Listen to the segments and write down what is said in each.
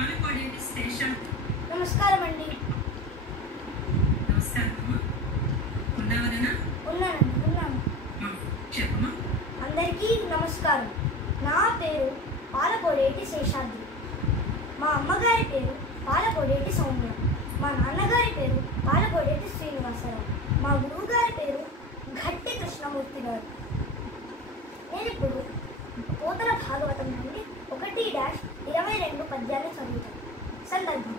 పాలకోడేటి శేషం. నమస్కారం అండి. నమస్కారం అమ్మా. ఉన్నావనా? ఉన్నాను. చెప్పమ్మా. అందరికీ నమస్కారం. నా పేరు పాలకోడేటి శేషాద్రి. మా అమ్మగారి పేరు పాలకోడేటి సౌమ్య. మా నాన్నగారి పేరు పాలకోడేటి శ్రీనివాసరావు. మా గురువుగారి పేరు ఘట్టి కృష్ణమూర్తి గారు. నేను ఇప్పుడు పోతన భాగవతం నుండి 1-22 పద్యాన్ని చదువుతాను. సందర్భం: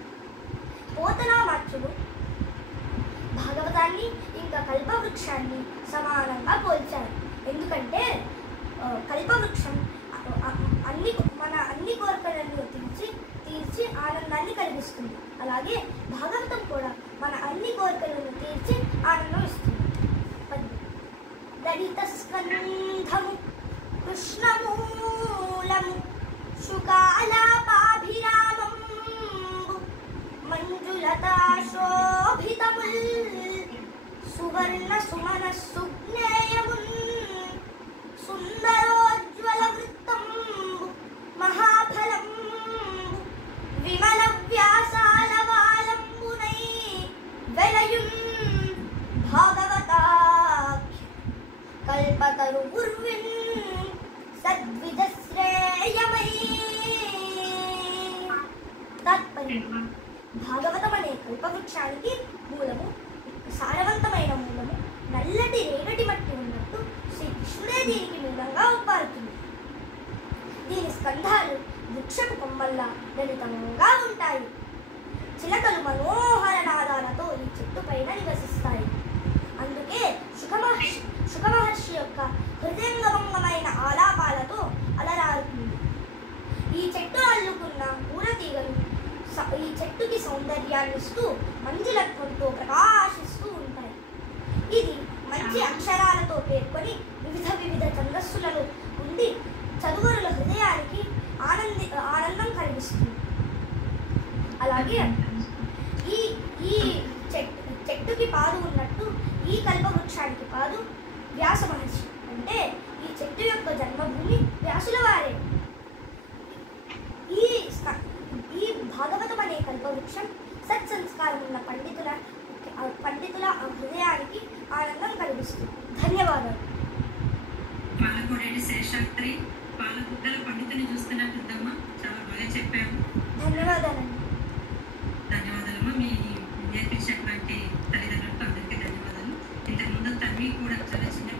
పోతనామాత్యులు భాగవతాన్ని ఇంకా కల్పవృక్షాన్ని సమానంగా పోల్చారు. ఎందుకంటే కల్పవృక్షం మన అన్ని కోరికలను తీర్చి ఆనందాన్ని కలిగిస్తుంది. అలాగే భాగవతం కూడా మన అన్ని కోరికలను తీర్చి ఆనందం ఇస్తుంది. దళిత స్కంధము కృష్ణమూలము శుకాలాపాభిరామం మంజులతా శోభితముల్ సువర్ణ సుమన సుజ్ఞేయమున్ సుందరోజ్వల వృత్తం మహాఫలం విమల వ్యాసాల వాలంబునై వెలయున్ భాగవతాఖ్య కల్పతరు ఉర్విన్ సద్విజ శ్రేయమై. తాత్పర్యం: భాగవతం అనే కల్పవృక్షానికి మూలము, సారవంతమైన మూలము, నల్లటి రేగటి మట్టి ఉన్నట్టు శ్రీకృష్ణుడే దీనికి మూలంగా ఉప్పారుతుంది. దీని స్కంధాలు వృక్షపు కొమ్మల్లా లలితంగా ఉంటాయి. చిలకలు మనోహర నాదాలతో ఈ చెట్టు పైన నివసిస్తాయి. అందుకే శుకమహర్షి యొక్క హృదయంగమంగమైన ఆలాపాలతో అలరారుతుంది. ఈ చెట్టు అల్లుకున్న పూలతీగలు ఈ చెట్టుకి సౌందర్యాన్నిస్తూ మంజులత్వంతో ప్రకాశిస్తూ ఉంటాయి. ఇది మంచి అక్షరాలతో పేర్కొని వివిధ ఛందస్సులలో ఉండి చదువరుల హృదయానికి ఆనందం కలిగిస్తుంది. అలాగే ఈ చెట్టుకి పాదు ఉన్నట్టు ఈ కల్పవృక్షానికి పాదు వ్యాస మహర్షి. అంటే ఈ చెట్టు యొక్క జన్మభూమి వ్యాసుల వారే. ఈ భాగవతం అనే కల్పవృక్షం సత్సంస్కారం ఉన్న పండితుల హృదయానికి ఆనందం కలిగిస్తుంది. ధన్యవాదాలు. పాలకోడేటి శేషాద్రి పాలగుడ్డల పండితుని చూస్తున్నట్టుందమ్మా. చాలా బాగా చెప్పాము. ధన్యవాదాలమ్మా. మీ నేర్పించినటువంటి తల్లిదండ్రులకు అందరికీ ధన్యవాదాలు. ఇంతకుముందు తల్లి కూడా చాలా చిన్న